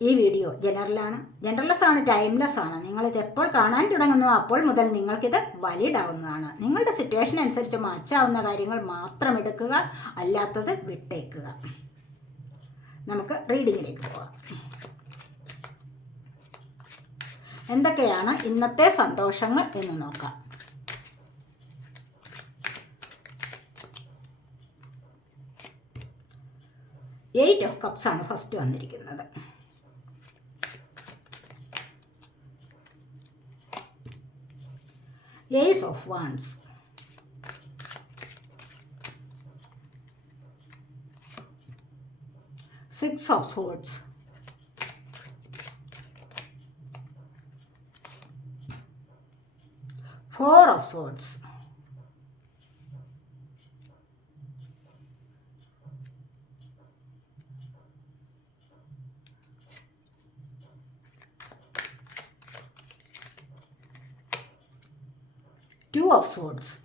ഈ വീഡിയോ ജനറലാണ് ജനറലസ് ആണ് ടൈംലെസ് ആണ് നിങ്ങളിത് എപ്പോൾ കാണാൻ തുടങ്ങുന്നു അപ്പോൾ മുതൽ നിങ്ങൾക്കിത് വാലിഡ് ആവുന്നതാണ് നിങ്ങളുടെ സിറ്റുവേഷൻ അനുസരിച്ച് മാച്ചാവുന്ന കാര്യങ്ങൾ മാത്രം എടുക്കുക അല്ലാത്തത് വിട്ടേക്കുക. നമുക്ക് റീഡിങ്ങിലേക്ക് പോകാം എന്തൊക്കെയാണ് ഇന്നത്തെ സന്തോഷങ്ങൾ എന്ന് നോക്കാം. എയ്റ്റ് ഓഫ് കപ്സ് ആണ് ഫസ്റ്റ് വന്നിരിക്കുന്നത്. Ace of Wands. Six of Swords. Four of Swords. Two of Swords.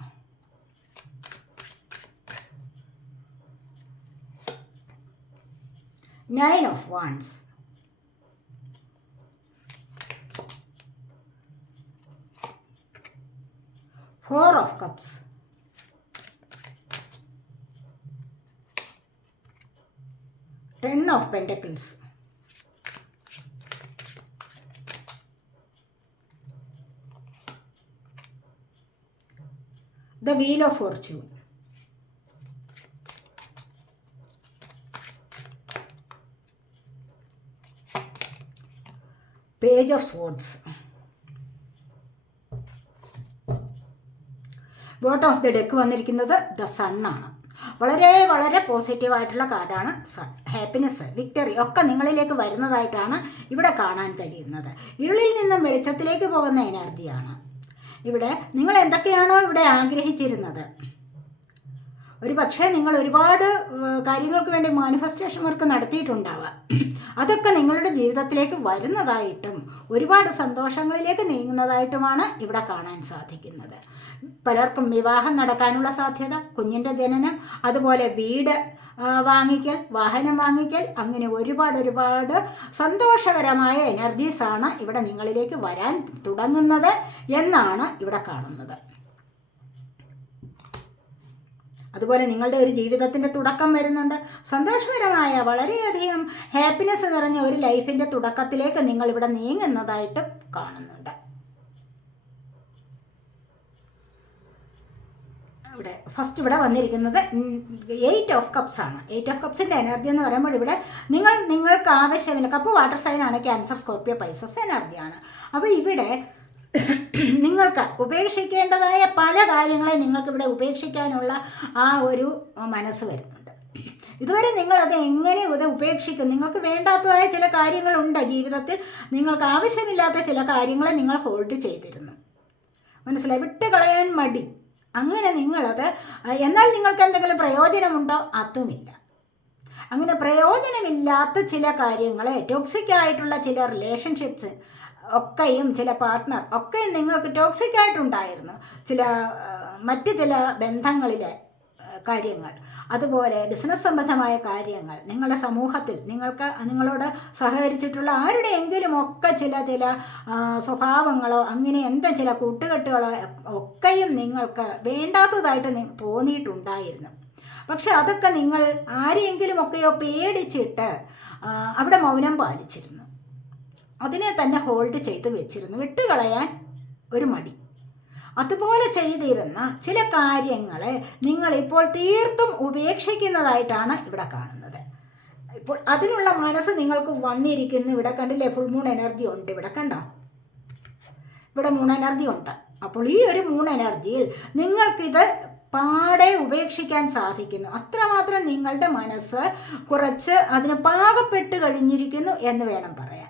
Nine of Wands. Four of Cups. Ten of Pentacles. The Wheel of Fortune. Page of Swords. Bottom of the deck വന്നിരിക്കുന്നത് the സണ്ണാണ് വളരെ വളരെ positive ആയിട്ടുള്ള കാർഡാണ് sun happiness victory ഒക്കെ നിങ്ങളിലേക്ക് വരുന്നതായിട്ടാണ് ഇവിടെ കാണാൻ കഴിയുന്നത് ഇരുളിൽ നിന്നും വെളിച്ചത്തിലേക്ക് പോകുന്ന എനർജിയാണ് ഇവിടെ നിങ്ങൾ എന്തൊക്കെയാണോ ഇവിടെ ആഗ്രഹിച്ചിരുന്നത്? ഒരു പക്ഷേ നിങ്ങൾ ഒരുപാട് കാര്യങ്ങൾക്ക് വേണ്ടി മാനിഫെസ്റ്റേഷൻ വർക്ക് നടത്തിയിട്ടുണ്ടാവാം അതൊക്കെ നിങ്ങളുടെ ജീവിതത്തിലേക്ക് വരുന്നതായിട്ടും ഒരുപാട് സന്തോഷങ്ങളിലേക്ക് നീങ്ങുന്നതായിട്ടുമാണ് ഇവിടെ കാണാൻ സാധിക്കുന്നത്. പലർക്കും വിവാഹം നടക്കാനുള്ള സാധ്യത കുഞ്ഞിന്റെ ജനനം അതുപോലെ വീട് വാങ്ങിക്കൽ വാഹനം വാങ്ങിക്കൽ അങ്ങനെ ഒരുപാട് ഒരുപാട് സന്തോഷകരമായ എനർജീസാണ് ഇവിടെ നിങ്ങളിലേക്ക് വരാൻ തുടങ്ങുന്നത് എന്നാണ് ഇവിടെ കാണുന്നത്. അതുപോലെ നിങ്ങളുടെ ഒരു ജീവിതത്തിന്റെ തുടക്കം വരുന്നുണ്ട്. സന്തോഷകരമായ വളരെയധികം ഹാപ്പിനെസ് നിറഞ്ഞ ഒരു ലൈഫിന്റെ തുടക്കത്തിലേക്ക് നിങ്ങൾ ഇവിടെ നീങ്ങുന്നതായിട്ട് കാണുന്നുണ്ട്. ഇവിടെ ഫസ്റ്റ് ഇവിടെ വന്നിരിക്കുന്നത് എയ്റ്റ് ഓഫ് കപ്സ് ആണ്. എയ്റ്റ് ഓഫ് കപ്സിന്റെ എനർജി എന്ന് പറയുമ്പോൾ ഇവിടെ നിങ്ങൾ നിങ്ങൾക്ക് ആവശ്യമില്ല. കപ്പ് വാട്ടർ സൈൻ ആണ് ക്യാൻസർ സ്കോർപ്പിയോ പൈസസ് എനർജിയാണ് അപ്പോൾ ഇവിടെ നിങ്ങൾക്ക് ഉപേക്ഷിക്കേണ്ടതായ പല കാര്യങ്ങളെ നിങ്ങൾക്കിവിടെ ഉപേക്ഷിക്കാനുള്ള ആ ഒരു മനസ്സ് വരുന്നുണ്ട്. ഇതുവരെ നിങ്ങളത് എങ്ങനെ ഇത് ഉപേക്ഷിക്കും? നിങ്ങൾക്ക് വേണ്ടാത്തതായ ചില കാര്യങ്ങളുണ്ട് ജീവിതത്തിൽ. നിങ്ങൾക്ക് ആവശ്യമില്ലാത്ത ചില കാര്യങ്ങളെ നിങ്ങൾ ഹോൾഡ് ചെയ്തിരുന്നു. മനസ്സിലായി? വിട്ട് കളയാൻ മടി. അങ്ങനെ നിങ്ങളത് എന്നാൽ നിങ്ങൾക്ക് എന്തെങ്കിലും പ്രയോജനമുണ്ടോ? അതുമില്ല. അങ്ങനെ പ്രയോജനമില്ലാത്ത ചില കാര്യങ്ങളെ ടോക്സിക് ആയിട്ടുള്ള ചില റിലേഷൻഷിപ്സ് ഒക്കെയും ചില പാർട്ട്ണർ ഒക്കെ നിങ്ങൾക്ക് ടോക്സിക് ആയിട്ടുണ്ടായിരുന്നു. ചില മറ്റ് ചില ബന്ധങ്ങളിലെ കാര്യങ്ങൾ. അതുപോലെ ബിസിനസ് സംബന്ധമായ കാര്യങ്ങൾ നിങ്ങളുടെ സമൂഹത്തിൽ നിങ്ങൾക്ക് നിങ്ങളോട് സഹകരിച്ചിട്ടുള്ള ആരുടെയെങ്കിലും ഒക്കെ ചില ചില സ്വഭാവങ്ങളോ അങ്ങനെ എന്താ ചില കൂട്ടുകെട്ടുകളോ ഒക്കെയും നിങ്ങൾക്ക് വേണ്ടാത്തതായിട്ട് തോന്നിയിട്ടുണ്ടായിരുന്നു. പക്ഷെ അതൊക്കെ നിങ്ങൾ ആരെയെങ്കിലും ഒക്കെയോ പേടിച്ചിട്ട് അവിടെ മൗനം പാലിച്ചിരുന്നു. അതിനെ തന്നെ ഹോൾഡ് ചെയ്ത് വെച്ചിരുന്നു. വിട്ടുകളയാൻ ഒരു മടി. അതുപോലെ ചെയ്തിരുന്ന ചില കാര്യങ്ങളെ നിങ്ങൾ ഇപ്പോൾ തീർത്തും ഉപേക്ഷിക്കുന്നതായിട്ടാണ് ഇവിടെ കാണുന്നത്. ഇപ്പോൾ അതിനുള്ള മനസ്സ് നിങ്ങൾക്ക് വന്നിരിക്കുന്നു. ഇവിടെ കണ്ടില്ലേ? ഫുൾ മൂൺ എനർജി ഉണ്ട്. ഇവിടെ കണ്ടോ? ഇവിടെ മൂൺ എനർജി ഉണ്ട്. അപ്പോൾ ഈ ഒരു മൂൺ എനർജിയിൽ നിങ്ങൾക്കിത് പാടെ ഉപേക്ഷിക്കാൻ സാധിക്കുന്നു. അത്രമാത്രം നിങ്ങളുടെ മനസ്സ് കുറച്ച് അതിന് പാകപ്പെട്ട് കഴിഞ്ഞിരിക്കുന്നു എന്ന് വേണം പറയാൻ.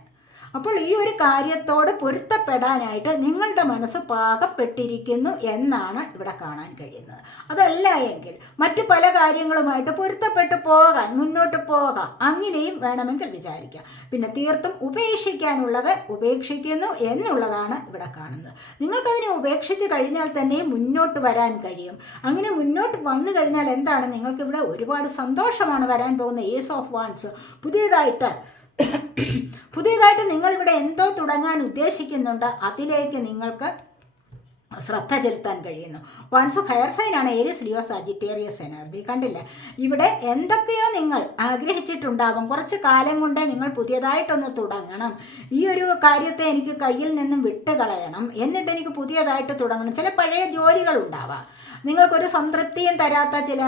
അപ്പോൾ ഈ ഒരു കാര്യത്തോട് പൊരുത്തപ്പെടാനായിട്ട് നിങ്ങളുടെ മനസ്സ് പാകപ്പെട്ടിരിക്കുന്നു എന്നാണ് ഇവിടെ കാണാൻ കഴിയുന്നത്. അതല്ല എങ്കിൽ മറ്റു പല കാര്യങ്ങളുമായിട്ട് പൊരുത്തപ്പെട്ട് പോകാൻ മുന്നോട്ട് പോകാം. അങ്ങനെയും വേണമെങ്കിൽ വിചാരിക്കാം. പിന്നെ തീർത്തും ഉപേക്ഷിക്കാനുള്ളത് ഉപേക്ഷിക്കുന്നു എന്നുള്ളതാണ് ഇവിടെ കാണുന്നത്. നിങ്ങൾക്കതിനെ ഉപേക്ഷിച്ച് കഴിഞ്ഞാൽ തന്നെ മുന്നോട്ട് വരാൻ കഴിയും. അങ്ങനെ മുന്നോട്ട് വന്നു കഴിഞ്ഞാൽ എന്താണ്? നിങ്ങൾക്കിവിടെ ഒരുപാട് സന്തോഷമാണ് വരാൻ പോകുന്ന ഏസ് ഓഫ് വാൺസ് പുതിയതായിട്ട് പുതിയതായിട്ട് നിങ്ങളിവിടെ എന്തോ തുടങ്ങാൻ ഉദ്ദേശിക്കുന്നുണ്ട് അതിലേക്ക് നിങ്ങൾക്ക് ശ്രദ്ധ ചെലുത്താൻ കഴിയുന്നു. വൺസ് സൈൻ ആണ് ഏരിയസ് ലിയോ സാജിറ്റേറിയസ് എനർജി കണ്ടില്ലേ? ഇവിടെ എന്തൊക്കെയോ നിങ്ങൾ ആഗ്രഹിച്ചിട്ടുണ്ടാവും. കുറച്ച് കാലം കൊണ്ട് നിങ്ങൾ പുതിയതായിട്ടൊന്ന് തുടങ്ങണം. ഈ ഒരു കാര്യത്തെ എനിക്ക് കയ്യിൽ നിന്നും വിട്ടുകളയണം. എന്നിട്ട് എനിക്ക് പുതിയതായിട്ട് തുടങ്ങണം. ചില പഴയ ജോലികൾ ഉണ്ടാവാം. നിങ്ങൾക്കൊരു സംതൃപ്തിയും തരാത്ത ചില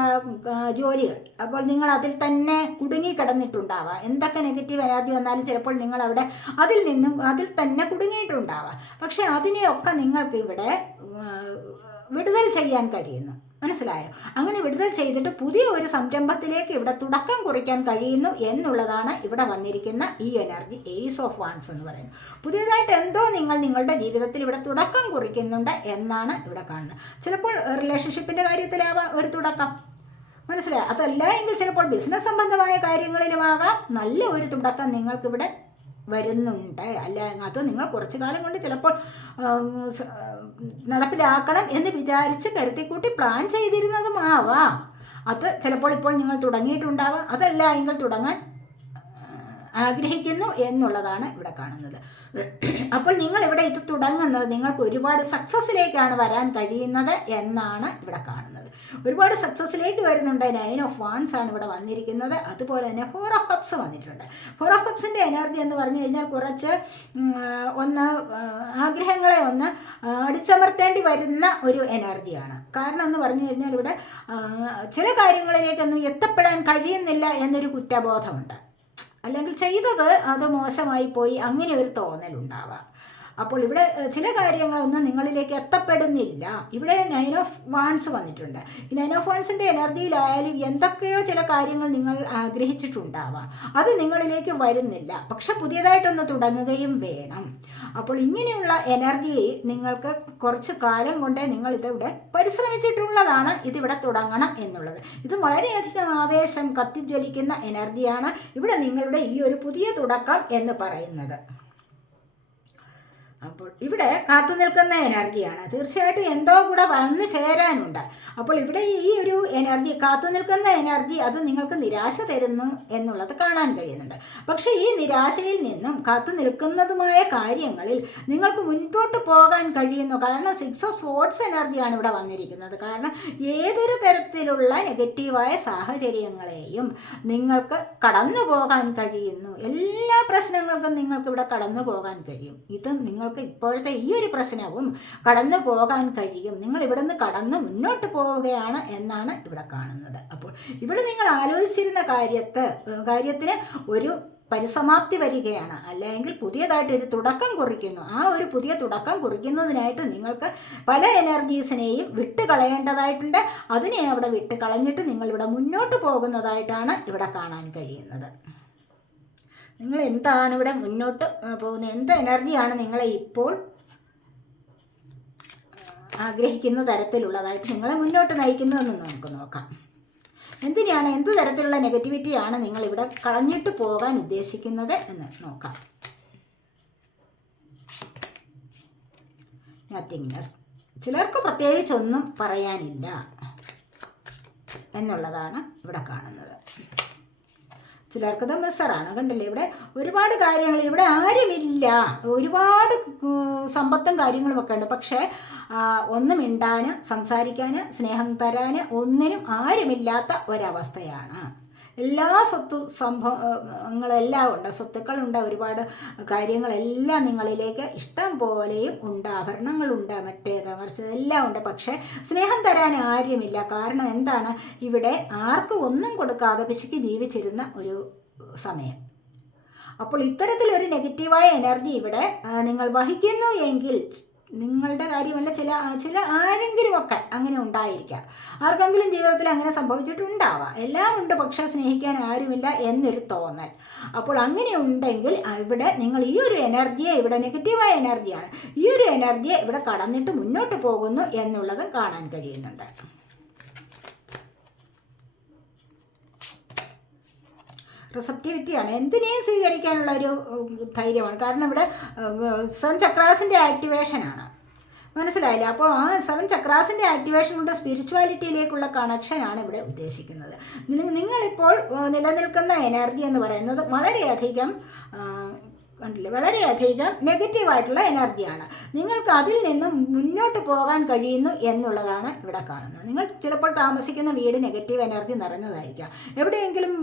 ജോലികൾ. അപ്പോൾ നിങ്ങൾ അതിൽ തന്നെ കുടുങ്ങി കിടന്നിട്ടുണ്ടാവാം എന്തൊക്കെ നെഗറ്റീവ് എനർജി വന്നാലും ചിലപ്പോൾ നിങ്ങൾ അവിടെ അതിൽ നിന്നും അതിൽ തന്നെ കുടുങ്ങിയിട്ടുണ്ടാവാം. പക്ഷേ അതിനെയൊക്കെ നിങ്ങൾക്ക് ഇവിടെ വിടുതൽ ചെയ്യാൻ കഴിയുന്നു. മനസ്സിലായോ? അങ്ങനെ വിടുതൽ ചെയ്തിട്ട് പുതിയ ഒരു സംരംഭത്തിലേക്ക് ഇവിടെ തുടക്കം കുറിക്കാൻ കഴിയുന്നു എന്നുള്ളതാണ് ഇവിടെ വന്നിരിക്കുന്ന ഈ എനർജി എയ്സ് ഓഫ് വാൻസ് എന്ന് പറയുന്നത്. പുതിയതായിട്ട് എന്തോ നിങ്ങൾ നിങ്ങളുടെ ജീവിതത്തിൽ ഇവിടെ തുടക്കം കുറിക്കുന്നുണ്ട് എന്നാണ് ഇവിടെ കാണുന്നത്. ചിലപ്പോൾ റിലേഷൻഷിപ്പിന്റെ കാര്യത്തിലാവാം ഒരു തുടക്കം. മനസ്സിലായോ? അതല്ല എങ്കിൽ ചിലപ്പോൾ ബിസിനസ് സംബന്ധമായ കാര്യങ്ങളിലുമാകാം. നല്ല ഒരു തുടക്കം നിങ്ങൾക്കിവിടെ വരുന്നുണ്ട്. അല്ല അത് നിങ്ങൾ കുറച്ചു കാലം കൊണ്ട് ചിലപ്പോൾ നടപ്പിലാക്കണം എന്ന് വിചാരിച്ച് കരുത്തിക്കൂട്ടി പ്ലാൻ ചെയ്തിരുന്നതുമാവാം അത് ചിലപ്പോൾ ഇപ്പോൾ നിങ്ങൾ തുടങ്ങിയിട്ടുണ്ടാവാം. അതല്ല എങ്കിൽ തുടങ്ങാൻ ആഗ്രഹിക്കുന്നു എന്നുള്ളതാണ് ഇവിടെ കാണുന്നത്. അപ്പോൾ നിങ്ങൾ ഇവിടെ ഇത് തുടങ്ങുന്നത് നിങ്ങൾക്ക് ഒരുപാട് സക്സസ്സിലേക്കാണ് വരാൻ കഴിയുന്നത് എന്നാണ് ഇവിടെ കാണുന്നത്. ഒരുപാട് സക്സസ്സിലേക്ക് വരുന്നുണ്ട്. നയൻ ഓഫ് വാൺസ് ആണ് ഇവിടെ വന്നിരിക്കുന്നത്. അതുപോലെ തന്നെ ഫോർ ഓഫ് കപ്സ് വന്നിട്ടുണ്ട്. ഫോർ ഓഫ് കപ്സിന്റെ എനർജി എന്ന് പറഞ്ഞു കഴിഞ്ഞാൽ കുറച്ച് ഒന്ന് ആഗ്രഹങ്ങളെ ഒന്ന് അടിച്ചമർത്തേണ്ടി വരുന്ന ഒരു എനർജിയാണ് കാരണം എന്ന് പറഞ്ഞു കഴിഞ്ഞാൽ ഇവിടെ ചില കാര്യങ്ങളിലേക്കൊന്നും എത്തപ്പെടാൻ കഴിയുന്നില്ല എന്നൊരു കുറ്റബോധമുണ്ട്. അല്ലെങ്കിൽ ചെയ്തത് അത് മോശമായി പോയി അങ്ങനെ ഒരു തോന്നലുണ്ടാവാം. അപ്പോൾ ഇവിടെ ചില കാര്യങ്ങളൊന്നും നിങ്ങളിലേക്ക് എത്തപ്പെടുന്നില്ല. ഇവിടെ നൈൻ ഓഫ് വാൺസ് വന്നിട്ടുണ്ട്. ഈ നൈൻ ഓഫ് വാൺസിന്റെ എനർജിയിലായാലും എന്തൊക്കെയോ ചില കാര്യങ്ങൾ നിങ്ങൾ ആഗ്രഹിച്ചിട്ടുണ്ടാവാം. അത് നിങ്ങളിലേക്ക് വരുന്നില്ല. പക്ഷെ പുതിയതായിട്ടൊന്ന് തുടങ്ങുകയും വേണം. അപ്പോൾ ഇങ്ങനെയുള്ള എനർജി നിങ്ങൾക്ക് കുറച്ച് കാലം കൊണ്ടേ നിങ്ങൾ ഇതിവിടെ പരിശ്രമിച്ചിട്ടുള്ളതാണ്. ഇതിവിടെ തുടങ്ങണം എന്നുള്ളത്. ഇത് വളരെയധികം ആവേശം കത്തിജ്വലിക്കുന്ന എനർജിയാണ് ഇവിടെ നിങ്ങളുടെ ഈ ഒരു പുതിയ തുടക്കം എന്ന് പറയുന്നത്. അപ്പോൾ ഇവിടെ കാത്തു നിൽക്കുന്ന എനർജിയാണ്. തീർച്ചയായിട്ടും എന്തോ കൂടെ വന്നു ചേരാനുണ്ട്. അപ്പോൾ ഇവിടെ ഈ ഒരു എനർജി കാത്തു നിൽക്കുന്ന എനർജി അത് നിങ്ങൾക്ക് നിരാശ തരുന്നു എന്നുള്ളത് കാണാൻ കഴിയുന്നുണ്ട്. പക്ഷേ ഈ നിരാശയിൽ നിന്നും കാത്തു നിൽക്കുന്നതുമായ കാര്യങ്ങളിൽ നിങ്ങൾക്ക് മുൻപോട്ട് പോകാൻ കഴിയുന്നു. കാരണം സിക്സ് ഓഫ് സോട്സ് എനർജിയാണ് ഇവിടെ വന്നിരിക്കുന്നത്. കാരണം ഏതൊരു തരത്തിലുള്ള നെഗറ്റീവായ സാഹചര്യങ്ങളെയും നിങ്ങൾക്ക് കടന്നു പോകാൻ കഴിയുന്നു. എല്ലാ പ്രശ്നങ്ങൾക്കും നിങ്ങൾക്ക് ഇവിടെ കടന്നു പോകാൻ കഴിയും. ഇത് നിങ്ങൾക്ക് ഇപ്പോഴത്തെ ഈ ഒരു പ്രശ്നവും കടന്നു പോകാൻ കഴിയും. നിങ്ങൾ ഇവിടെ നിന്ന് കടന്ന് മുന്നോട്ട് പോവുകയാണ് എന്നാണ് ഇവിടെ കാണുന്നത്. അപ്പോൾ ഇവിടെ നിങ്ങൾ ആലോചിച്ചിരുന്ന കാര്യത്ത് കാര്യത്തിന് ഒരു പരിസമാപ്തി വരികയാണ്. അല്ലെങ്കിൽ പുതിയതായിട്ട് ഒരു തുടക്കം കുറിക്കുന്നു. ആ ഒരു പുതിയ തുടക്കം കുറിക്കുന്നതിനായിട്ട് നിങ്ങൾക്ക് പല എനർജീസിനെയും വിട്ട് കളയേണ്ടതായിട്ടുണ്ട് അതിനെ അവിടെ വിട്ട് കളഞ്ഞിട്ട് നിങ്ങൾ ഇവിടെ മുന്നോട്ട് പോകുന്നതായിട്ടാണ് ഇവിടെ കാണാൻ കഴിയുന്നത്. നിങ്ങൾ എന്താണ് ഇവിടെ മുന്നോട്ട് പോകുന്നത്? എന്ത് എനർജിയാണ് നിങ്ങളെ ഇപ്പോൾ ആഗ്രഹിക്കുന്ന തരത്തിലുള്ളതായിട്ട് നിങ്ങളെ മുന്നോട്ട് നയിക്കുന്നതെന്ന് നമുക്ക് നോക്കാം. എന്തിനാണ് എന്ത് തരത്തിലുള്ള നെഗറ്റിവിറ്റിയാണ് നിങ്ങൾ ഇവിടെ കളഞ്ഞിട്ട് പോകാൻ ഉദ്ദേശിക്കുന്നത് എന്ന് നോക്കാം. നത്തിങ്നെസ് ചിലർക്ക് പ്രത്യേകിച്ചൊന്നും പറയാനില്ല എന്നുള്ളതാണ് ഇവിടെ കാണുന്നത്. ചിലർക്കത് മിസ്സറാണ്. കണ്ടില്ലേ? ഇവിടെ ഒരുപാട് കാര്യങ്ങൾ ഇവിടെ ആരുമില്ല. ഒരുപാട് സമ്പത്തും കാര്യങ്ങളും ഒക്കെ ഉണ്ട്. പക്ഷേ ഒന്നും ഇണ്ടാന് സംസാരിക്കാൻ സ്നേഹം തരാൻ ഒന്നിനും ആരുമില്ലാത്ത ഒരവസ്ഥയാണ്. എല്ലാ സ്വത്ത് സംഭവങ്ങളെല്ലാം ഉണ്ട്. സ്വത്തുക്കളുണ്ട്. ഒരുപാട് കാര്യങ്ങളെല്ലാം നിങ്ങളിലേക്ക് ഇഷ്ടം പോലെയും ഉണ്ട്. ആഭരണങ്ങളുണ്ട് മറ്റേത് മറിച്ച് എല്ലാം ഉണ്ട്. പക്ഷേ സ്നേഹം തരാൻ ആരുമില്ല. കാരണം എന്താണ്? ഇവിടെ ആർക്കും ഒന്നും കൊടുക്കാതെ പിശുക്ക് ജീവിച്ചിരുന്ന ഒരു സമയം. അപ്പോൾ ഇത്തരത്തിലൊരു നെഗറ്റീവായ എനർജി ഇവിടെ നിങ്ങൾ വഹിക്കുന്നു എങ്കിൽ നിങ്ങളുടെ കാര്യമല്ല ചില ചില ആരെങ്കിലുമൊക്കെ അങ്ങനെ ഉണ്ടായിരിക്കാം. ആർക്കെങ്കിലും ജീവിതത്തിൽ അങ്ങനെ സംഭവിച്ചിട്ടുണ്ടാവാം. എല്ലാം ഉണ്ട് പക്ഷേ സ്നേഹിക്കാൻ ആരുമില്ല എന്നൊരു തോന്നൽ. അപ്പോൾ അങ്ങനെ ഉണ്ടെങ്കിൽ ഇവിടെ നിങ്ങൾ ഈ ഒരു എനർജിയെ ഇവിടെ നെഗറ്റീവായ എനർജിയാണ് ഈ ഒരു എനർജിയെ ഇവിടെ കടന്നിട്ട് മുന്നോട്ട് പോകുന്നു എന്നുള്ളതും കാണാൻ കഴിയുന്നുണ്ട്. റിസപ്റ്റിവിറ്റിയാണ് എന്തിനേയും സ്വീകരിക്കാനുള്ള ഒരു ധൈര്യമാണ്. കാരണം ഇവിടെ സെവൻ ചക്രാസിന്റെ ആക്ടിവേഷനാണ് മനസ്സിലായില്ലേ? അപ്പോൾ ആ സെവൻ ചക്രാസിന്റെ ആക്ടിവേഷൻ കൊണ്ട് സ്പിരിച്വാലിറ്റിയിലേക്കുള്ള കണക്ഷനാണ് ഇവിടെ ഉദ്ദേശിക്കുന്നത്. നിങ്ങളിപ്പോൾ നിലനിൽക്കുന്ന എനർജി എന്ന് പറയുന്നത് വളരെയധികം കണ്ടില്ലേ? വളരെയധികം നെഗറ്റീവായിട്ടുള്ള എനർജിയാണ് നിങ്ങൾക്ക് അതിൽ നിന്നും മുന്നോട്ട് പോകാൻ കഴിയുന്നു എന്നുള്ളതാണ് ഇവിടെ കാണുന്നത്. നിങ്ങൾ ചിലപ്പോൾ താമസിക്കുന്ന വീട് നെഗറ്റീവ് എനർജി നിറഞ്ഞതായിരിക്കാം. എവിടെയെങ്കിലും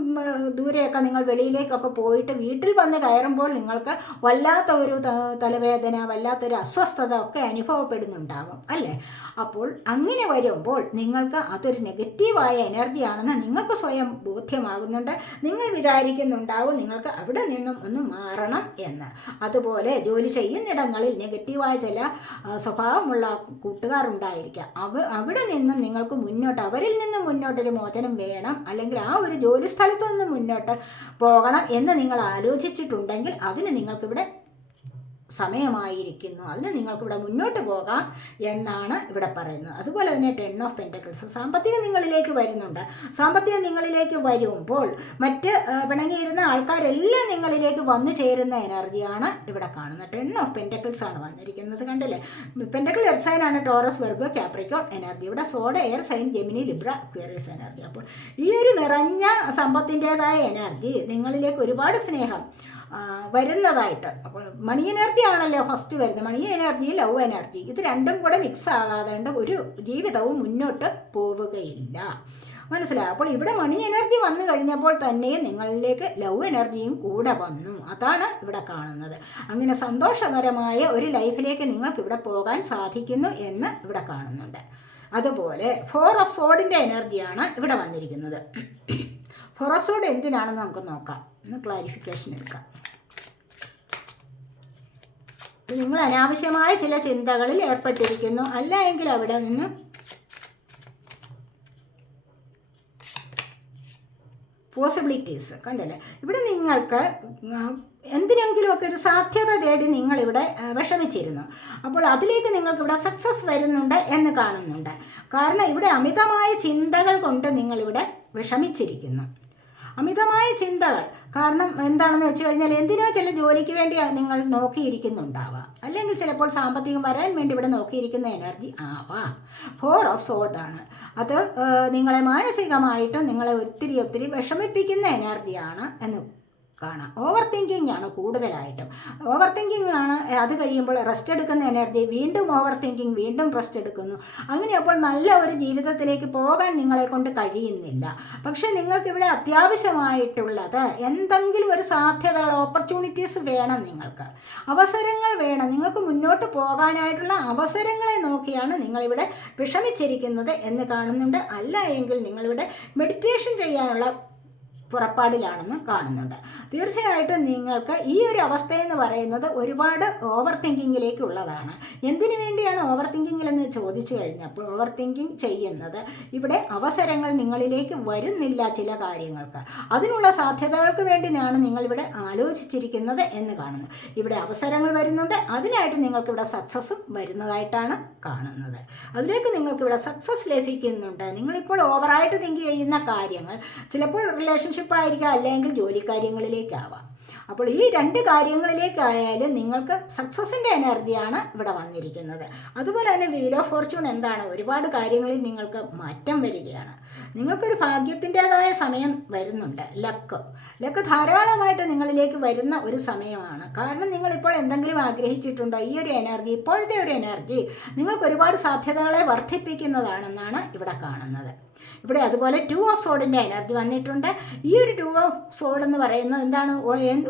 ദൂരെയൊക്കെ നിങ്ങൾ വെളിയിലേക്കൊക്കെ പോയിട്ട് വീട്ടിൽ വന്ന് കയറുമ്പോൾ നിങ്ങൾക്ക് വല്ലാത്ത ഒരു തലവേദന വല്ലാത്തൊരു അസ്വസ്ഥത ഒക്കെ അനുഭവപ്പെടുന്നുണ്ടാകും അല്ലേ? അപ്പോൾ അങ്ങനെ വരുമ്പോൾ നിങ്ങൾക്ക് അതൊരു നെഗറ്റീവായ എനർജിയാണെന്ന് നിങ്ങൾക്ക് സ്വയം ബോധ്യമാകുന്നുണ്ട്. നിങ്ങൾ വിചാരിക്കുന്നുണ്ടാവും നിങ്ങൾക്ക് അവിടെ നിന്നും ഒന്ന് മാറണം എന്ന്. അതുപോലെ ജോലി ചെയ്യുന്നിടങ്ങളിൽ നെഗറ്റീവായ ചില സ്വഭാവമുള്ള കൂട്ടുകാരുണ്ടായിരിക്കാം അവ അവിടെ നിന്നും നിങ്ങൾക്ക് മുന്നോട്ട് അവരിൽ നിന്നും മുന്നോട്ടൊരു മോചനം വേണം. അല്ലെങ്കിൽ ആ ഒരു ജോലി സ്ഥലത്തു നിന്ന് മുന്നോട്ട് പോകണം എന്ന് നിങ്ങൾ ആലോചിച്ചിട്ടുണ്ടെങ്കിൽ അതിന് നിങ്ങൾക്കിവിടെ സമയമായിരിക്കുന്നു. അതിന് നിങ്ങൾക്കിവിടെ മുന്നോട്ട് പോകാം എന്നാണ് ഇവിടെ പറയുന്നത്. അതുപോലെ തന്നെ ടെൻ ഓഫ് പെന്റക്കിൾസ് സാമ്പത്തികം നിങ്ങളിലേക്ക് വരുന്നുണ്ട്. സാമ്പത്തികം നിങ്ങളിലേക്ക് വരുമ്പോൾ മറ്റ് പിണങ്ങിയിരുന്ന ആൾക്കാരെല്ലാം നിങ്ങളിലേക്ക് വന്നു ചേരുന്ന എനർജിയാണ് ഇവിടെ കാണുന്നത്. ടെൻ ഓഫ് പെന്റക്കിൾസ് ആണ് വന്നിരിക്കുന്നത് കണ്ടില്ലേ? പെന്റക്കിൾ എയർ സൈനാണ് ടോറസ് വെർഗോ ക്യാപ്രിക്കോൺ എനർജി ഇവിടെ swords air sign Gemini Libra Aquarius energy അപ്പോൾ ഈ ഒരു നിറഞ്ഞ സമ്പത്തിന്റെതായ എനർജി നിങ്ങളിലേക്ക് ഒരുപാട് സ്നേഹം വരുന്നതായിട്ട്. അപ്പോൾ മണി എനർജി ആണല്ലോ ഫസ്റ്റ് വരുന്നത്. Money energy love energy. ഇത് രണ്ടും കൂടെ മിക്സ് ആകാതെ ഒരു ജീവിതവും മുന്നോട്ട് പോവുകയില്ല. മനസ്സിലായി? അപ്പോൾ ഇവിടെ മണി എനർജി വന്നു കഴിഞ്ഞപ്പോൾ തന്നെ നിങ്ങളിലേക്ക് ലവ് എനർജിയും കൂടെ വന്നു. അതാണ് ഇവിടെ കാണുന്നത്. അങ്ങനെ സന്തോഷകരമായ ഒരു ലൈഫിലേക്ക് നിങ്ങൾക്ക് ഇവിടെ പോകാൻ സാധിക്കുന്നു എന്ന് ഇവിടെ കാണുന്നുണ്ട്. അതുപോലെ ഫോർ ഓഫ് സോഡിന്റെ എനർജിയാണ് ഇവിടെ വന്നിരിക്കുന്നത്. ഫോർ ഓഫ് സോഡ് എന്തിനാണെന്ന് നമുക്ക് നോക്കാം. ഒന്ന് ക്ലാരിഫിക്കേഷൻ എടുക്കാം. നിങ്ങൾ അനാവശ്യമായ ചില ചിന്തകളിൽ ഏർപ്പെട്ടിരിക്കുന്നു. അല്ല എങ്കിൽ അവിടെ നിന്ന് പോസിബിലിറ്റീസ് കണ്ടല്ലേ? ഇവിടെ നിങ്ങൾക്ക് എന്തിനെങ്കിലുമൊക്കെ ഒരു സാധ്യത തേടി നിങ്ങളിവിടെ വിഷമിച്ചിരുന്നു. അപ്പോൾ അതിലേക്ക് നിങ്ങൾക്ക് ഇവിടെ സക്സസ് വരുന്നുണ്ട് എന്ന് കാണുന്നുണ്ട്. കാരണം ഇവിടെ അമിതമായ ചിന്തകൾ കൊണ്ട് നിങ്ങളിവിടെ വിഷമിച്ചിരിക്കുന്നു. അമിതമായ ചിന്തകൾ. കാരണം എന്താണെന്ന് വെച്ച് കഴിഞ്ഞാൽ എന്തിനോ ചില ജോലിക്ക് വേണ്ടി നിങ്ങൾ നോക്കിയിരിക്കുന്നുണ്ടാവാം. അല്ലെങ്കിൽ ചിലപ്പോൾ സാമ്പത്തികം വരാൻ വേണ്ടി ഇവിടെ നോക്കിയിരിക്കുന്ന എനർജി ആവാം. ഫോർ ഓഫ് സോഡാണ് അത് നിങ്ങളെ മാനസികമായിട്ടും നിങ്ങളെ ഒത്തിരി ഒത്തിരി വിഷമിപ്പിക്കുന്ന എനർജിയാണ് എന്ന് കാണാം. ഓവർ തിങ്കിങ് ആണ് കൂടുതലായിട്ടും. ഓവർ തിങ്കിങ് ആണ് അത് കഴിയുമ്പോൾ റെസ്റ്റ് എടുക്കുന്ന എനർജി വീണ്ടും ഓവർ തിങ്കിങ് വീണ്ടും റെസ്റ്റ് എടുക്കുന്നു. അങ്ങനെ അപ്പോൾ നല്ല ഒരു ജീവിതത്തിലേക്ക് പോകാൻ നിങ്ങളെ കൊണ്ട് കഴിയുന്നില്ല. പക്ഷേ നിങ്ങൾക്കിവിടെ അത്യാവശ്യമായിട്ടുള്ളത് എന്തെങ്കിലും ഒരു സാധ്യതകൾ ഓപ്പർച്യൂണിറ്റീസ് വേണം നിങ്ങൾക്ക്. അവസരങ്ങൾ വേണം. നിങ്ങൾക്ക് മുന്നോട്ട് പോകാനായിട്ടുള്ള അവസരങ്ങളെ നോക്കിയാണ് നിങ്ങളിവിടെ വിഷമിച്ചിരിക്കുന്നത് എന്ന് കാണുന്നുണ്ട്. അല്ല എങ്കിൽ നിങ്ങളിവിടെ മെഡിറ്റേഷൻ ചെയ്യാനുള്ള പുറപ്പാടിലാണെന്ന് കാണുന്നുണ്ട്. തീർച്ചയായിട്ടും നിങ്ങൾക്ക് ഈ ഒരു അവസ്ഥ എന്ന് പറയുന്നത് ഒരുപാട് ഓവർ തിങ്കിങ്ങിലേക്കുള്ളതാണ് എന്തിനു വേണ്ടിയാണ് ഓവർ തിങ്കിങ്ങിൽ എന്ന് ചോദിച്ചു കഴിഞ്ഞപ്പോൾ ഓവർ തിങ്കിങ് ചെയ്യുന്നത്? ഇവിടെ അവസരങ്ങൾ നിങ്ങളിലേക്ക് വരുന്നില്ല ചില കാര്യങ്ങൾക്ക്. അതിനുള്ള സാധ്യതകൾക്ക് വേണ്ടിയാണ് നിങ്ങളിവിടെ ആലോചിച്ചിരിക്കുന്നത് എന്ന് കാണുന്നു. ഇവിടെ അവസരങ്ങൾ വരുന്നുണ്ട്. അതിനായിട്ട് നിങ്ങൾക്കിവിടെ സക്സസ് വരുന്നതായിട്ടാണ് കാണുന്നത്. അതിലേക്ക് നിങ്ങൾക്കിവിടെ സക്സസ് ലഭിക്കുന്നുണ്ട്. നിങ്ങളിപ്പോൾ ഓവറായിട്ട് തിങ്ക് ചെയ്യുന്ന കാര്യങ്ങൾ ചിലപ്പോൾ റിലേഷൻഷിപ്പ് ആയിരിക്കാം അല്ലെങ്കിൽ ജോലി കാര്യങ്ങളിലേക്കാവാം അപ്പോൾ ഈ രണ്ട് കാര്യങ്ങളിലേക്കായാലും നിങ്ങൾക്ക് സക്സസിന്റെ എനർജിയാണ് ഇവിടെ വന്നിരിക്കുന്നത്. അതുപോലെ തന്നെ വീൽ ഓഫ് ഫോർച്യൂൺ എന്താണ്? ഒരുപാട് കാര്യങ്ങളിൽ നിങ്ങൾക്ക് മാറ്റം വരികയാണ്. നിങ്ങൾക്കൊരു ഭാഗ്യത്തിന്റെതായ സമയം വരുന്നുണ്ട്. ലക്ക് ലക്ക് ധാരാളമായിട്ട് നിങ്ങളിലേക്ക് വരുന്ന ഒരു സമയമാണ്. കാരണം നിങ്ങളിപ്പോൾ എന്തെങ്കിലും ആഗ്രഹിച്ചിട്ടുണ്ടോ? ഈ ഒരു എനർജി ഇപ്പോഴത്തെ ഒരു എനർജി നിങ്ങൾക്ക് ഒരുപാട് സാധ്യതകളെ വർദ്ധിപ്പിക്കുന്നതാണെന്നാണ് ഇവിടെ കാണുന്നത്. ഇവിടെ അതുപോലെ ടു ഓഫ് സോഡിന്റെ എനർജി വന്നിട്ടുണ്ട്. ഈ ഒരു ടു ഓഫ് സോഡ് എന്ന് പറയുന്നത് എന്താണ്?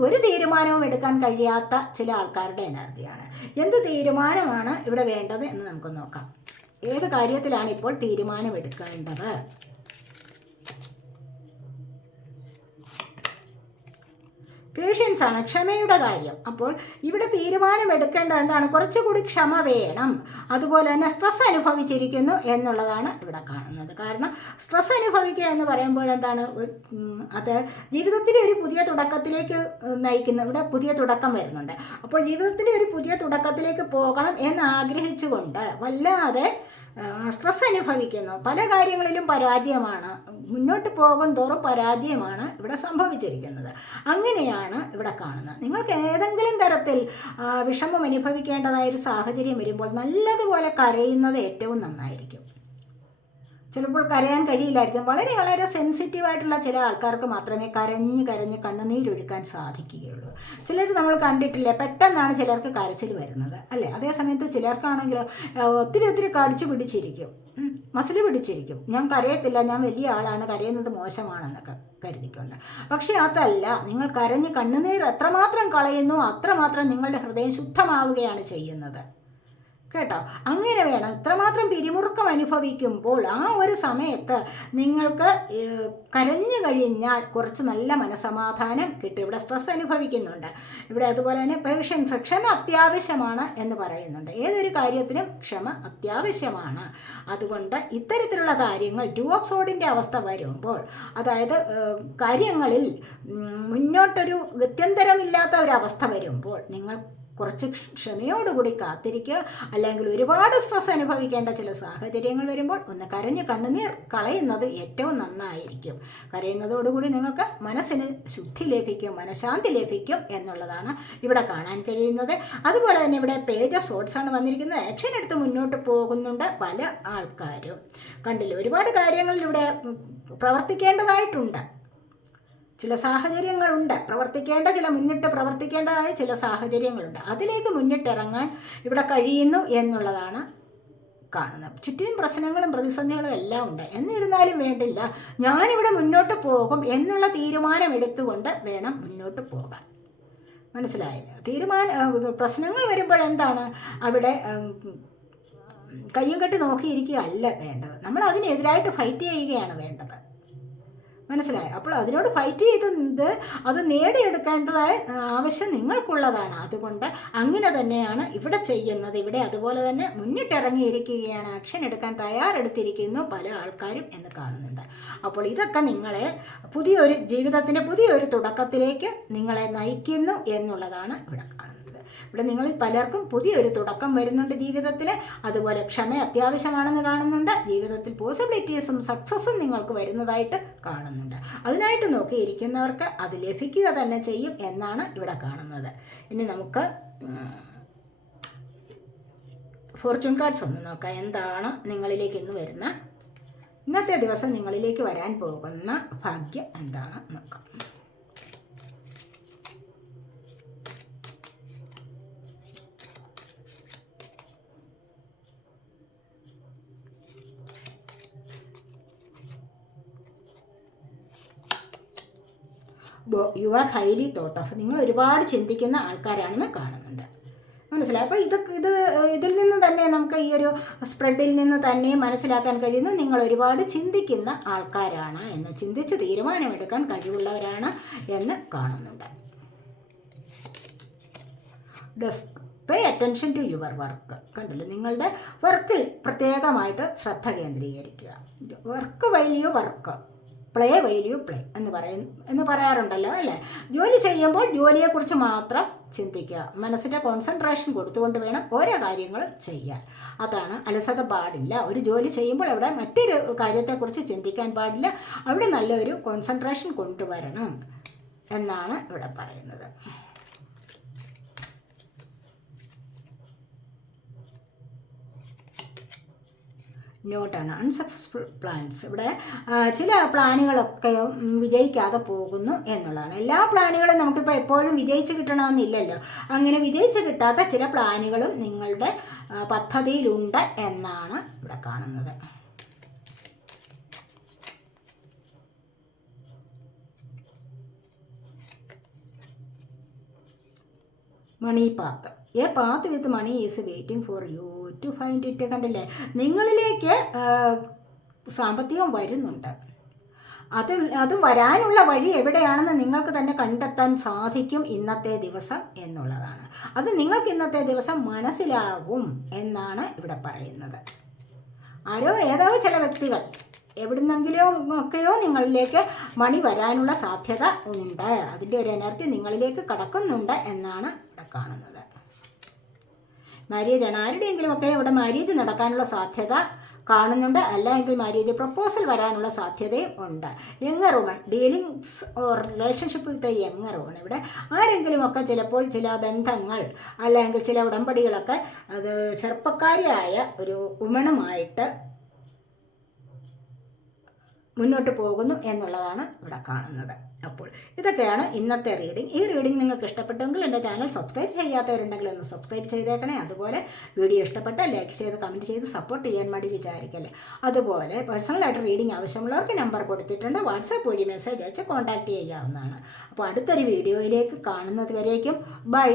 ഒരു തീരുമാനവും എടുക്കാൻ കഴിയാത്ത ചില ആൾക്കാരുടെ എനർജിയാണ് എന്ത് തീരുമാനമാണ് ഇവിടെ വേണ്ടത് എന്ന് നമുക്ക് നോക്കാം. ഏത് കാര്യത്തിലാണ് ഇപ്പോൾ തീരുമാനം പേഷ്യൻസ് ആണ് ക്ഷമയുടെ കാര്യം. അപ്പോൾ ഇവിടെ തീരുമാനമെടുക്കേണ്ട എന്താണ്? കുറച്ചുകൂടി ക്ഷമ വേണം. അതുപോലെ തന്നെ സ്ട്രെസ് അനുഭവിച്ചിരിക്കുന്നു എന്നുള്ളതാണ് ഇവിടെ കാണുന്നത്. കാരണം സ്ട്രെസ് അനുഭവിക്കുക എന്ന് പറയുമ്പോൾ എന്താണ്? അത് ജീവിതത്തിലെ ഒരു പുതിയ തുടക്കത്തിലേക്ക് നയിക്കുന്ന ഇവിടെ പുതിയ തുടക്കം വരുന്നുണ്ട്. അപ്പോൾ ജീവിതത്തിലെ ഒരു പുതിയ തുടക്കത്തിലേക്ക് പോകണം എന്ന് ആഗ്രഹിച്ചുകൊണ്ട് വല്ലാതെ സ്ട്രെസ് അനുഭവിക്കുന്നു. പല കാര്യങ്ങളിലും പരാജയമാണ്. മുന്നോട്ട് പോകും തോറും പരാജയമാണ് ഇവിടെ സംഭവിച്ചിരിക്കുന്നത്. അങ്ങനെയാണ് ഇവിടെ കാണുന്നത്. നിങ്ങൾക്ക് ഏതെങ്കിലും തരത്തിൽ വിഷമം അനുഭവിക്കേണ്ടതായ ഒരു സാഹചര്യം വരുമ്പോൾ നല്ലതുപോലെ കരയുന്നത് ഏറ്റവും നന്നായിരിക്കും. ചിലപ്പോൾ കരയാൻ കഴിയില്ലായിരിക്കും. വളരെ വളരെ സെൻസിറ്റീവ് ആയിട്ടുള്ള ചില ആൾക്കാർക്ക് മാത്രമേ കരഞ്ഞ് കരഞ്ഞ് കണ്ണുനീരൊഴുക്കാൻ സാധിക്കുകയുള്ളൂ. ചിലർ നമ്മൾ കണ്ടിട്ടില്ലേ പെട്ടെന്നാണ് ചിലർക്ക് കരച്ചിൽ വരുന്നത് അല്ലേ? അതേ സമയത്ത് ചിലർക്കാണെങ്കിൽ ഒത്തിരി ഒത്തിരി കടിച്ചു പിടിച്ചിരിക്കും. മസിൽ പിടിച്ചിരിക്കും. ഞാൻ കരയത്തില്ല ഞാൻ വലിയ ആളാണ് കരയുന്നത് മോശമാണെന്നൊക്കെ കരുതിക്കൊണ്ട്. പക്ഷേ അതല്ല നിങ്ങൾ കരഞ്ഞ് കണ്ണുനീർ എത്രമാത്രം കളയുന്നു അത്രമാത്രം നിങ്ങളുടെ ഹൃദയം ശുദ്ധമാവുകയാണ് ചെയ്യുന്നത്. കേട്ടോ? അങ്ങനെ വേണം. ഇത്രമാത്രം പിരിമുറുക്കം അനുഭവിക്കുമ്പോൾ ആ ഒരു സമയത്ത് നിങ്ങൾക്ക് കരഞ്ഞു കഴിഞ്ഞാൽ കുറച്ച് നല്ല മനസമാധാനം കിട്ടും. ഇവിടെ സ്ട്രെസ് അനുഭവിക്കുന്നുണ്ട്. ഇവിടെ അതുപോലെ തന്നെ പേഷ്യൻസ് ക്ഷമ അത്യാവശ്യമാണ് എന്ന് പറയുന്നുണ്ട്. ഏതൊരു കാര്യത്തിനും ക്ഷമ അത്യാവശ്യമാണ്. അതുകൊണ്ട് ഇത്തരത്തിലുള്ള കാര്യങ്ങൾ ടു ഓഫ് സോഡിന്റെ അവസ്ഥ വരുമ്പോൾ അതായത് കാര്യങ്ങളിൽ മുന്നോട്ടൊരു ഗത്യന്തരമില്ലാത്ത ഒരവസ്ഥ വരുമ്പോൾ നിങ്ങൾ കുറച്ച് ക്ഷമയോടുകൂടി കാത്തിരിക്കുക. അല്ലെങ്കിൽ ഒരുപാട് സ്ട്രെസ് അനുഭവിക്കേണ്ട ചില സാഹചര്യങ്ങൾ വരുമ്പോൾ ഒന്ന് കരഞ്ഞ് കണ്ണുനീർ കളയുന്നത് ഏറ്റവും നന്നായിരിക്കും. കരയുന്നതോടുകൂടി നിങ്ങൾക്ക് മനസ്സിന് ശുദ്ധി ലഭിക്കും മനഃശാന്തി ലഭിക്കും എന്നുള്ളതാണ് ഇവിടെ കാണാൻ കഴിയുന്നത്. അതുപോലെ തന്നെ ഇവിടെ പേജ് ഓഫ് സോട്ട്സ് ആണ് വന്നിരിക്കുന്നത്. ആക്ഷൻ എടുത്ത് മുന്നോട്ട് പോകുന്നുണ്ട് പല ആൾക്കാരും. കണ്ടില്ല? ഒരുപാട് കാര്യങ്ങളിൽ ഇവിടെ പ്രവർത്തിക്കേണ്ടതായിട്ടുണ്ട്. ചില സാഹചര്യങ്ങളുണ്ട്. പ്രവർത്തിക്കേണ്ട ചില മുന്നിട്ട് പ്രവർത്തിക്കേണ്ടതായ ചില സാഹചര്യങ്ങളുണ്ട്. അതിലേക്ക് മുന്നിട്ടിറങ്ങാൻ ഇവിടെ കഴിയുന്നു എന്നുള്ളതാണ് കാണുന്നത്. ചുറ്റിനും പ്രശ്നങ്ങളും പ്രതിസന്ധികളും എല്ലാം ഉണ്ട്. എന്നിരുന്നാലും വേണ്ടില്ല. ഞാനിവിടെ മുന്നോട്ട് പോകും എന്നുള്ള തീരുമാനം എടുത്തുകൊണ്ട് വേണം മുന്നോട്ട് പോകാൻ. മനസ്സിലായില്ല തീരുമാന പ്രശ്നങ്ങൾ വരുമ്പോൾ എന്താണ്? അവിടെ കയ്യും കെട്ടി നോക്കിയിരിക്കുകയല്ല വേണ്ടത്. നമ്മൾ അതിനെതിരായിട്ട് ഫൈറ്റ് ചെയ്യുകയാണ് വേണ്ടത്. മനസ്സിലായി? അപ്പോൾ അതിനോട് ഫൈറ്റ് ചെയ്ത് അത് നേടിയെടുക്കേണ്ടതായ ആവശ്യം നിങ്ങൾക്കുള്ളതാണ്. അതുകൊണ്ട് അങ്ങനെ തന്നെയാണ് ഇവിടെ ചെയ്യുന്നത്. ഇവിടെ അതുപോലെ തന്നെ മുന്നിട്ടിറങ്ങിയിരിക്കുകയാണ്. ആക്ഷൻ എടുക്കാൻ തയ്യാറെടുത്തിരിക്കുന്നു പല ആൾക്കാരും എന്ന് കാണുന്നുണ്ട്. അപ്പോൾ ഇതൊക്കെ നിങ്ങളെ പുതിയൊരു ജീവിതത്തിന്റെ പുതിയൊരു തുടക്കത്തിലേക്ക് നിങ്ങളെ നയിക്കുന്നു എന്നുള്ളതാണ് ഇവിടെ കാണുന്നത്. ഇവിടെ നിങ്ങളിൽ പലർക്കും പുതിയൊരു തുടക്കം വരുന്നുണ്ട് ജീവിതത്തിൽ അതുപോലെ ക്ഷമ അത്യാവശ്യമാണെന്ന് കാണുന്നുണ്ട്. ജീവിതത്തിൽ പോസിബിലിറ്റീസും സക്സസ്സും നിങ്ങൾക്ക് വരുന്നതായിട്ട് കാണുന്നുണ്ട്. അതിനായിട്ട് നോക്കിയിരിക്കുന്നവർക്ക് അത് ലഭിക്കുക തന്നെ ചെയ്യും എന്നാണ് ഇവിടെ കാണുന്നത്. ഇനി നമുക്ക് ഫോർച്യൂൺ കാർഡ്സ് ഒന്ന് നോക്കാം. എന്താണ് നിങ്ങളിലേക്ക് ഇന്ന് വരുന്ന ഇന്നത്തെ ദിവസം നിങ്ങളിലേക്ക് വരാൻ പോകുന്ന ഭാഗ്യം എന്താണ് നോക്കാം. You are highly thought. Of നിങ്ങൾ ഒരുപാട് ചിന്തിക്കുന്ന ആൾക്കാരാണെന്ന് കാണുന്നുണ്ട്. മനസ്സിലായി? അപ്പോൾ ഇത് ഇത് ഇതിൽ നിന്ന് തന്നെ നമുക്ക് ഈ ഒരു സ്പ്രെഡിൽ നിന്ന് തന്നെ മനസ്സിലാക്കാൻ കഴിയുന്നു. നിങ്ങൾ ഒരുപാട് ചിന്തിക്കുന്ന ആൾക്കാരാണ് എന്ന് ചിന്തിച്ച് തീരുമാനമെടുക്കാൻ കഴിവുള്ളവരാണ് എന്ന് കാണുന്നുണ്ട്. Pay attention to your work കണ്ടല്ലോ? നിങ്ങളുടെ വർക്കിൽ പ്രത്യേകമായിട്ട് ശ്രദ്ധ കേന്ദ്രീകരിക്കുക. വർക്ക് വലിയ വർക്ക് പ്ലേ വൈലിയു പ്ലേ എന്ന് പറയും എന്ന് പറയാറുണ്ടല്ലോ അല്ലേ? ജോലി ചെയ്യുമ്പോൾ ജോലിയെക്കുറിച്ച് മാത്രം ചിന്തിക്കുക. മനസ്സിന്റെ കോൺസെൻട്രേഷൻ കൊടുത്തുകൊണ്ട് വേണം ഓരോ കാര്യങ്ങളും ചെയ്യാൻ. അതാണ് അലസത പാടില്ല. ഒരു ജോലി ചെയ്യുമ്പോൾ അവിടെ മറ്റൊരു കാര്യത്തെക്കുറിച്ച് ചിന്തിക്കാൻ പാടില്ല. അവിടെ നല്ലൊരു കോൺസെൻട്രേഷൻ കൊണ്ടുവരണം എന്നാണ് ഇവിടെ പറയുന്നത്. നോട്ടാണ് അൺസക്സസ്ഫുൾ പ്ലാൻസ് ഇവിടെ ചില പ്ലാനുകളൊക്കെ വിജയിക്കാതെ പോകുന്നു എന്നുള്ളതാണ്. എല്ലാ പ്ലാനുകളും നമുക്കിപ്പോൾ എപ്പോഴും വിജയിച്ച് കിട്ടണമെന്നില്ലല്ലോ. അങ്ങനെ വിജയിച്ച് കിട്ടാത്ത ചില പ്ലാനുകളും നിങ്ങളുടെ പദ്ധതിയിലുണ്ട് എന്നാണ് ഇവിടെ കാണുന്നത്. Money path. A path with money is waiting for you to find it കണ്ടില്ലേ? നിങ്ങളിലേക്ക് സാമ്പത്തികം വരുന്നുണ്ട്. അത് അത് വരാനുള്ള വഴി എവിടെയാണെന്ന് നിങ്ങൾക്ക് തന്നെ കണ്ടെത്താൻ സാധിക്കും ഇന്നത്തെ ദിവസം എന്നുള്ളതാണ്. അത് നിങ്ങൾക്ക് ഇന്നത്തെ ദിവസം മനസ്സിലാകും എന്നാണ് ഇവിടെ പറയുന്നത്. ആരോ ഏതോ ചില വ്യക്തികൾ എവിടുന്നെങ്കിലും ഒക്കെയോ നിങ്ങളിലേക്ക് മണി വരാനുള്ള സാധ്യത ഉണ്ട്. അതിന്റെ ഒരു എനർജി നിങ്ങളിലേക്ക് കടക്കുന്നുണ്ട് എന്നാണ് ഇവിടെ കാണുന്നത്. മാര്യേജ് ആണ് ആരുടെയെങ്കിലും ഒക്കെ ഇവിടെ മാര്യേജ് നടക്കാനുള്ള സാധ്യത കാണുന്നുണ്ട്. അല്ല എങ്കിൽ മാര്യേജ് പ്രപ്പോസൽ വരാനുള്ള സാധ്യതയും ഉണ്ട്. Younger woman dealings or relationship with younger woman ഇവിടെ ആരെങ്കിലുമൊക്കെ ചിലപ്പോൾ ചില ബന്ധങ്ങൾ അല്ലെങ്കിൽ ചില ഉടമ്പടികളൊക്കെ അത് ചെറുപ്പക്കാരിയായ ഒരു വുമണുമായിട്ട് മുന്നോട്ട് പോകുന്നു എന്നുള്ളതാണ് ഇവിടെ കാണുന്നത്. അപ്പോൾ ഇതൊക്കെയാണ് ഇന്നത്തെ റീഡിംഗ് ഈ റീഡിംഗ് നിങ്ങൾക്ക് ഇഷ്ടപ്പെട്ടെങ്കിൽ എന്റെ ചാനൽ സബ്സ്ക്രൈബ് ചെയ്യാത്തവരുണ്ടെങ്കിൽ ഒന്ന് സബ്സ്ക്രൈബ് ചെയ്തേക്കണേ. അതുപോലെ വീഡിയോ ഇഷ്ടപ്പെട്ട ലൈക്ക് ചെയ്ത് കമന്റ് ചെയ്ത് സപ്പോർട്ട് ചെയ്യാൻ വേണ്ടി വിചാരിക്കല്ലേ. അതുപോലെ പേഴ്സണലായിട്ട് റീഡിംഗ് ആവശ്യമുള്ളവർക്ക് നമ്പർ കൊടുത്തിട്ടുണ്ട്. വാട്സാപ്പ് വഴി മെസ്സേജ് അയച്ച് കോൺടാക്റ്റ് ചെയ്യാവുന്നതാണ്. അപ്പോൾ അടുത്തൊരു വീഡിയോയിലേക്ക് കാണുന്നത് വരേക്കും. ബൈ